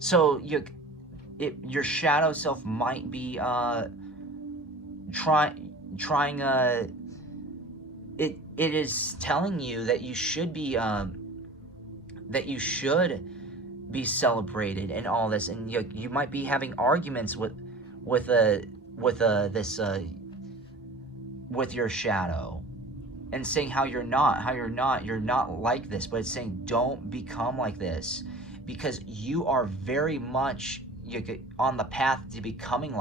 So your shadow self might be trying it is telling you that you should be celebrated and all this, and you might be having arguments with your shadow, and saying how you're not like this, but it's saying don't become like this, because you are very much on the path to becoming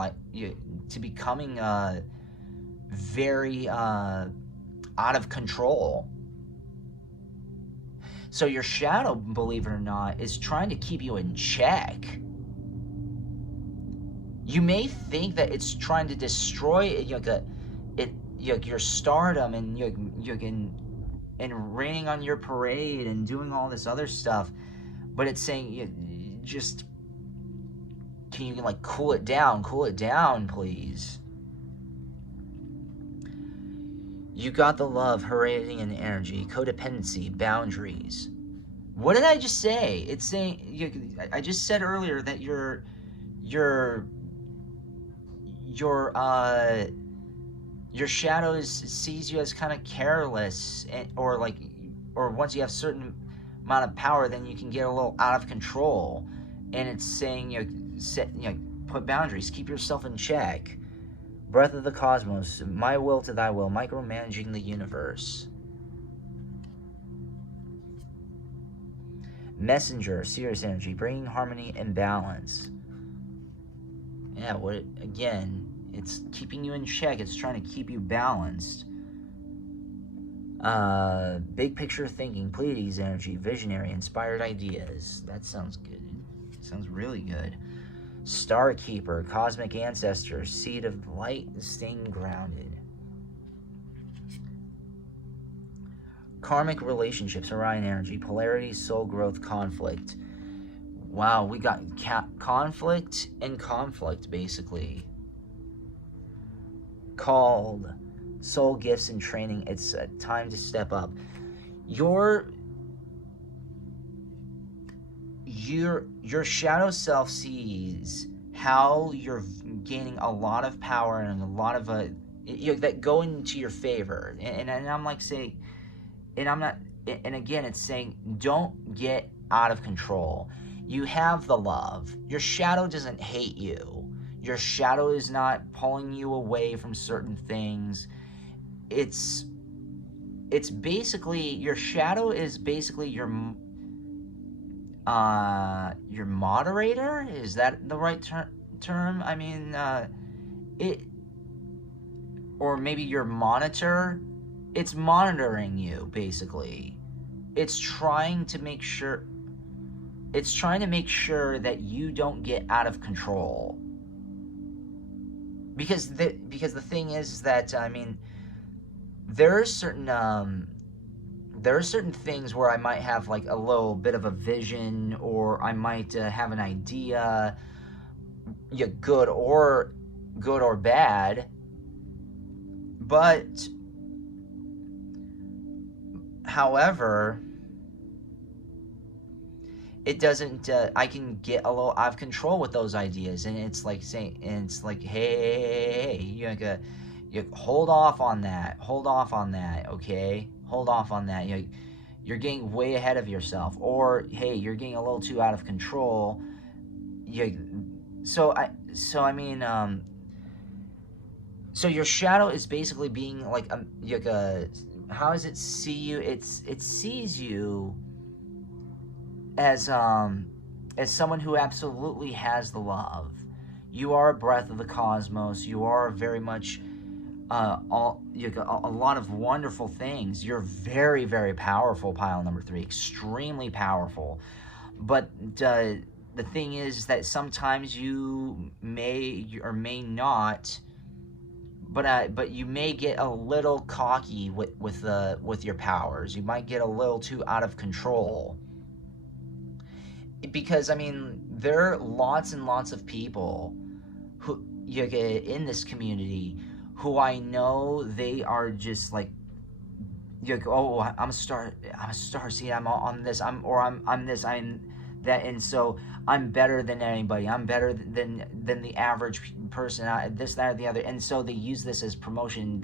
very out of control. So your shadow, believe it or not, is trying to keep you in check. You may think that it's trying to destroy your stardom and and raining on your parade and doing all this other stuff, but it's saying just, can you like cool it down, please? You got the love, harassing and energy, codependency, boundaries. What did I just say? It's saying, I just said earlier that your shadow sees you as kind of careless, or once you have certain amount of power, then you can get a little out of control, and it's saying put boundaries, keep yourself in check. Breath of the cosmos, my will to thy will, micromanaging the universe. Messenger, serious energy, bringing harmony and balance. Yeah, again, it's keeping you in check. It's trying to keep you balanced. Big picture thinking, Pleiades energy, visionary, inspired ideas. That sounds good. Sounds really good. Star Keeper, cosmic ancestor, seed of light, staying grounded. Karmic relationships, Orion energy, polarity, soul growth, conflict. Wow, we got conflict and conflict, basically. Called soul gifts and training. It's time to step up. Your shadow self sees how you're gaining a lot of power and a lot of that go into your favor. And I'm like saying, and I'm not, and again, it's saying don't get out of control. You have the love. Your shadow doesn't hate you. Your shadow is not pulling you away from certain things. It's basically, your shadow is basically your moderator. Is that the right term? I mean, or maybe your monitor. It's monitoring you, basically. It's trying to make sure that you don't get out of control. Because the thing is that, I mean, there are certain things where I might have like a little bit of a vision, or I might have an idea, good or bad, but however, it doesn't, I can get a little out of control with those ideas, and it's like saying, hey, you hold off on that, okay? Hold off on that. You're getting way ahead of yourself, or hey, you're getting a little too out of control. So your shadow is basically being like how does it see you? It sees you as someone who absolutely has the love. You are a breath of the cosmos. You are very much a lot of wonderful things. You're very, very powerful, pile number 3. Extremely powerful. But the thing is that sometimes you may or may not, but you may get a little cocky with your powers. You might get a little too out of control. Because, I mean, there are lots and lots of people who in this community who I know they are just like, oh, I'm a star seed, I'm on this, I'm this, I'm that, and so I'm better than anybody, I'm better than the average person, this, that, or the other, and so they use this as promotion.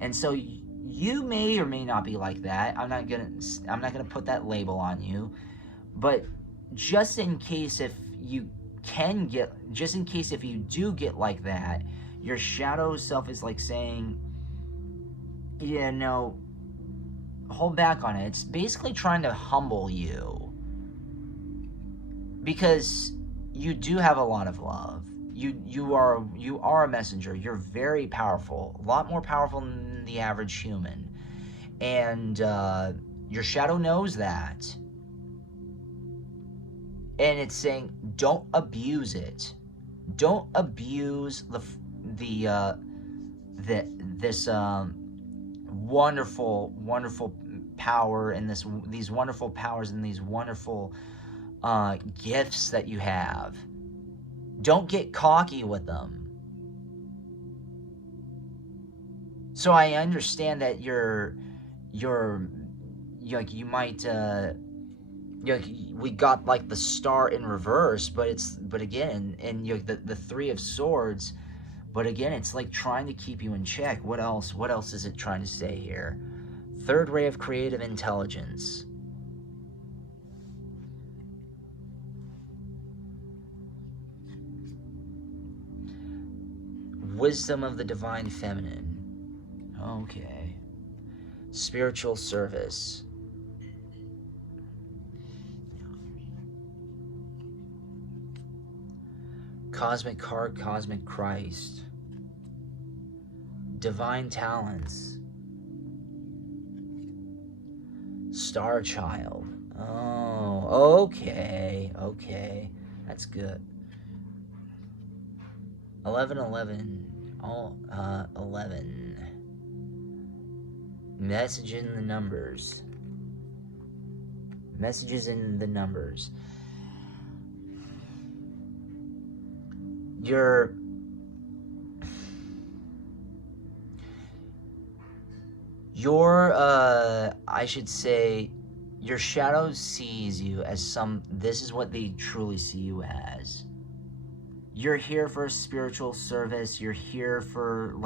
And so you may or may not be like that. I'm not gonna put that label on you, but just in case if you do get like that, your shadow self is like saying, yeah, no, hold back on it. It's basically trying to humble you, because you do have a lot of love. You are a messenger. You're very powerful, a lot more powerful than the average human, and your shadow knows that. And it's saying, don't abuse it. Don't abuse this wonderful, wonderful power, and these wonderful powers and these wonderful gifts that you have. Don't get cocky with them. So I understand that you might. We got like the star in reverse, but again, and the 3 of swords, but again, it's like trying to keep you in check. What else is it trying to say here? 3rd ray of creative intelligence. Wisdom of the Divine Feminine. Okay. Spiritual service. Cosmic card, Cosmic Christ. Divine talents. Star Child. Oh, okay. Okay. That's good. 1111. 11. Message in the numbers. Messages in the numbers. I should say, your shadow sees you as this is what they truly see you as. You're here for a spiritual service. You're here for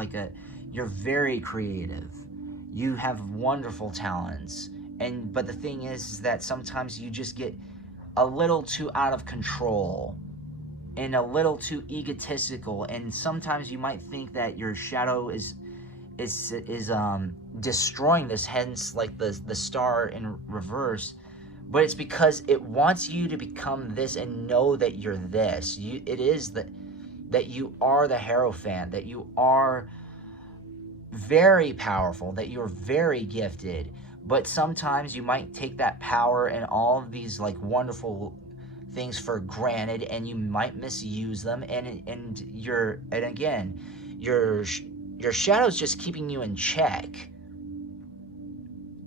you're very creative. You have wonderful talents. But the thing is that sometimes you just get a little too out of control and a little too egotistical, and sometimes you might think that your shadow is destroying this, hence like the star in reverse, but it's because it wants you to become this and know that you're this. It is that you are the Hierophant, that you are very powerful, that you're very gifted, but sometimes you might take that power and all of these like wonderful things for granted, and you might misuse them, and again your shadow's just keeping you in check.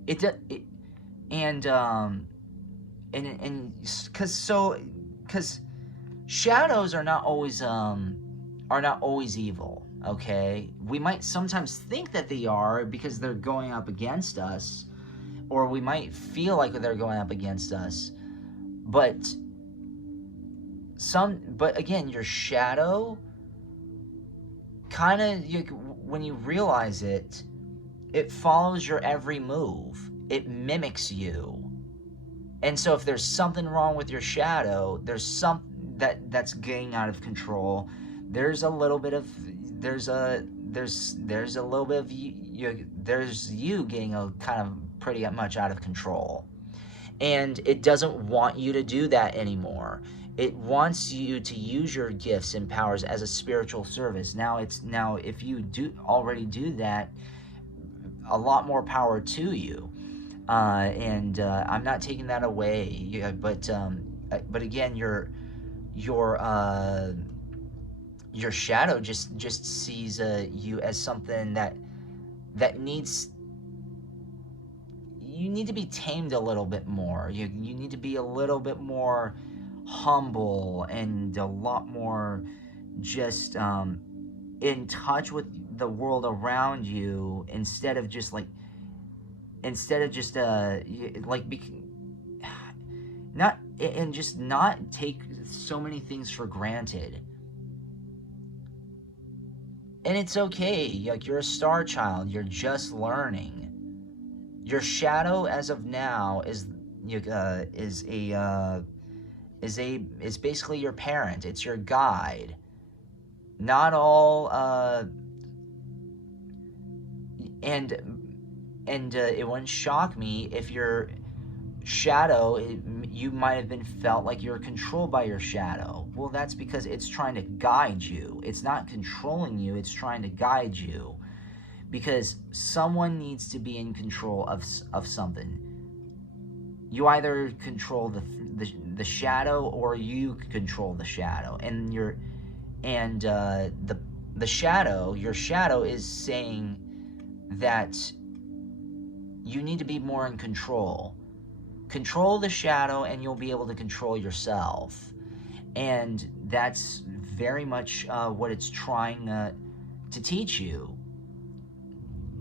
Because shadows are not always evil. Okay, we might sometimes think that they are because they're going up against us, or we might feel like they're going up against us, but again, your shadow kind of, when you realize it, it follows your every move. It mimics you. And so if there's something wrong with your shadow, there's that's getting out of control, there's a little bit of you getting a kind of pretty much out of control. And it doesn't want you to do that anymore. It wants you to use your gifts and powers as a spiritual service. Now if you already do that, a lot more power to you. I'm not taking that away. But again, your shadow just sees you as something that needs. You need to be tamed a little bit more. You need to be a little bit more humble and a lot more just in touch with the world around you, instead of just not take so many things for granted. And it's okay. Like, you're a star child. You're just learning. Your shadow, as of now, is basically your parent. It's your guide. Not all, and it wouldn't shock me if your shadow, you might have been felt like you're controlled by your shadow. Well, that's because it's trying to guide you. It's not controlling you. It's trying to guide you. Because someone needs to be in control of something. You either control the shadow, or you control the shadow. And the shadow, your shadow, is saying that you need to be more in control. Control the shadow, and you'll be able to control yourself. And that's very much what it's trying to teach you.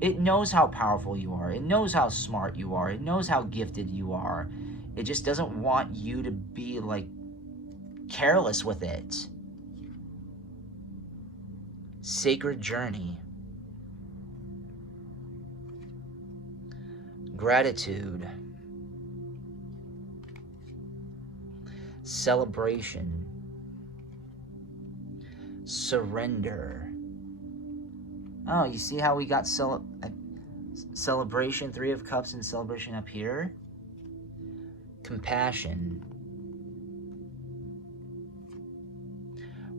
It knows how powerful you are. It knows how smart you are. It knows how gifted you are. It just doesn't want you to be careless with it. Sacred journey. Gratitude. Celebration. Surrender. Oh, you see how we got celebration, 3 of Cups and celebration up here? Compassion.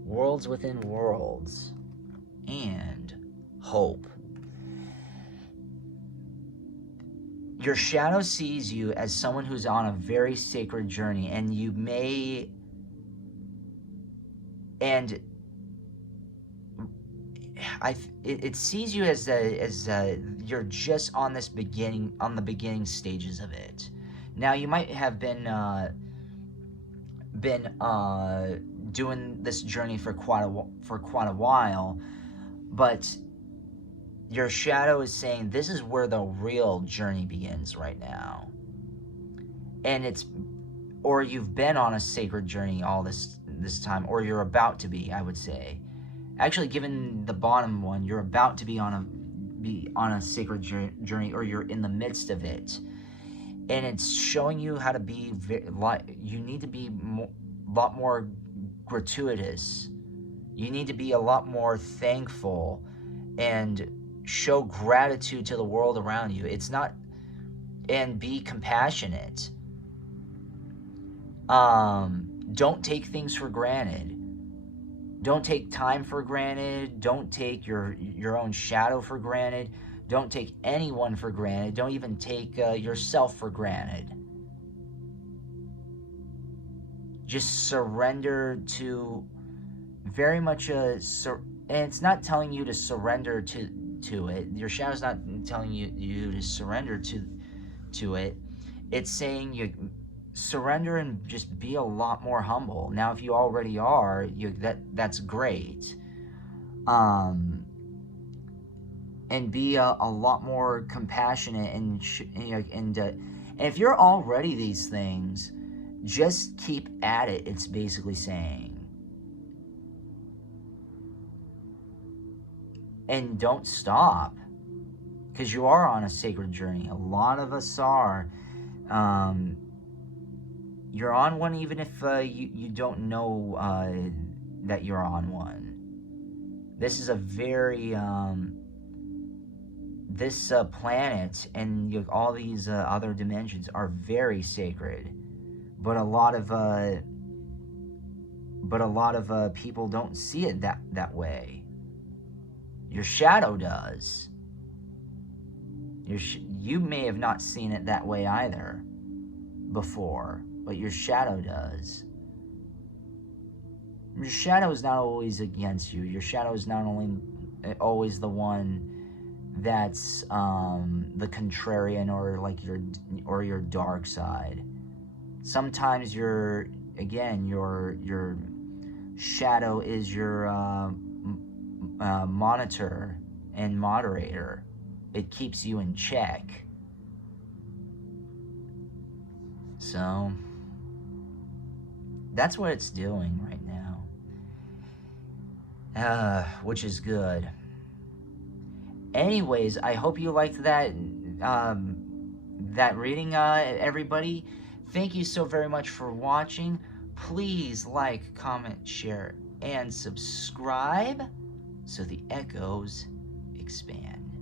Worlds within worlds. And hope. Your shadow sees you as someone who's on a very sacred journey, and you may, and it sees you as you're just on this on the beginning stages of it. Now you might have been doing this journey for quite a while, but your shadow is saying this is where the real journey begins right now. And or you've been on a sacred journey all this time, or you're about to be, I would say. Actually, given the bottom one, you're about to be on a sacred journey, or you're in the midst of it. And it's showing you how to be, you need to be a lot more gratuitous. You need to be a lot more thankful and show gratitude to the world around you. And be compassionate. Don't take things for granted. Don't take time for granted. Don't take your own shadow for granted. Don't take anyone for granted. Don't even take yourself for granted. Just surrender to very much and it's not telling you to surrender to it. Your shadow's not telling you to surrender to it. It's saying you surrender and just be a lot more humble. Now, if you already are, that's great. And be a lot more compassionate and if you're already these things, just keep at it. It's basically saying. And don't stop, because you are on a sacred journey. A lot of us are. You're on one even if you don't know that you're on one. This is a very this planet and all these other dimensions are very sacred, but a lot of people don't see it that way. Your shadow does. You may have not seen it that way either before, but your shadow does. Your shadow is not always against you. Your shadow is not always the one that's the contrarian or your dark side. Sometimes your shadow is your monitor and moderator. It keeps you in check. So that's what it's doing right now, which is good. Anyways, I hope you liked that reading, everybody. Thank you so very much for watching. Please like, comment, share, and subscribe so the echoes expand.